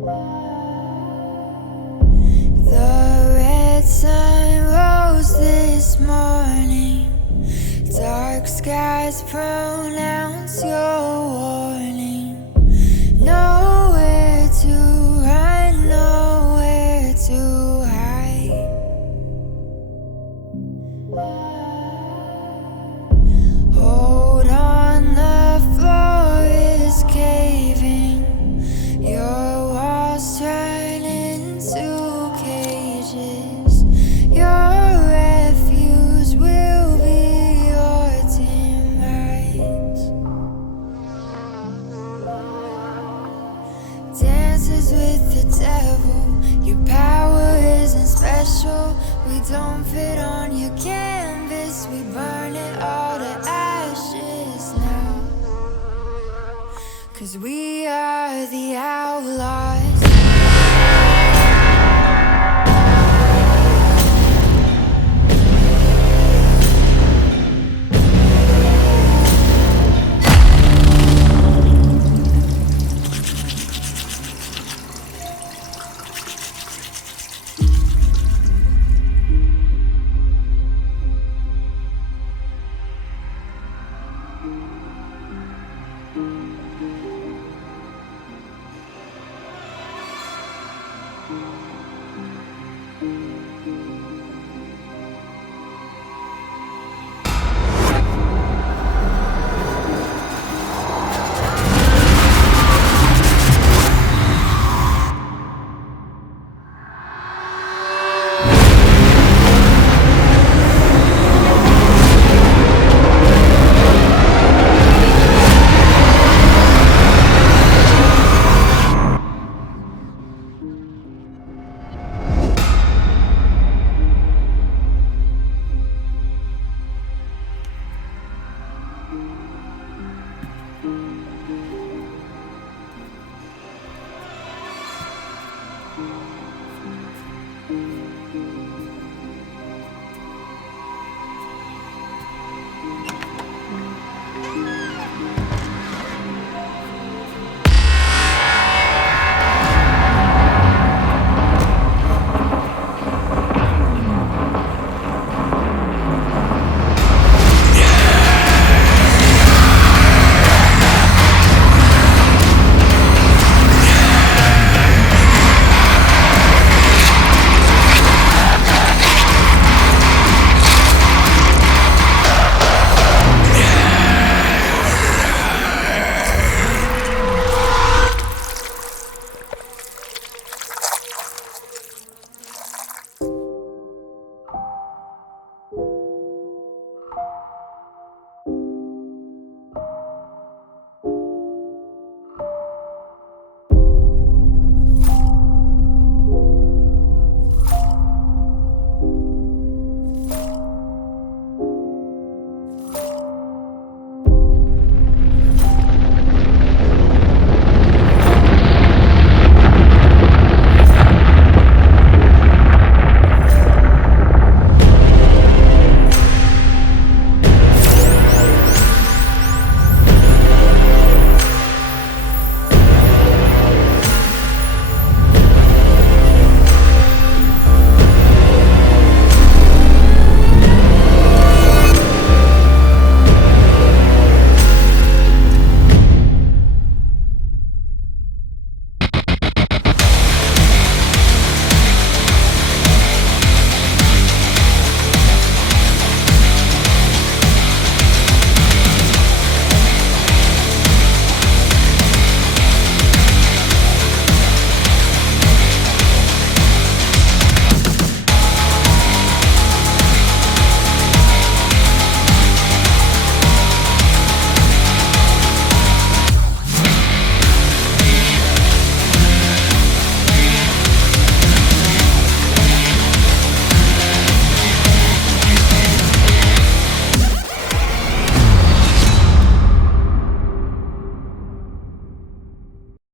The red sun rose this morning. Dark skies pronounce your warning. Nowhere to run, nowhere to hide. Hold on, the floor is caving. Your walls turn into cages. Your refuge will be your demise. Dances with the devil. Your power isn't special. We don't fit on your canvas. We burn it all to ashes now. 'Cause we are the outlaws.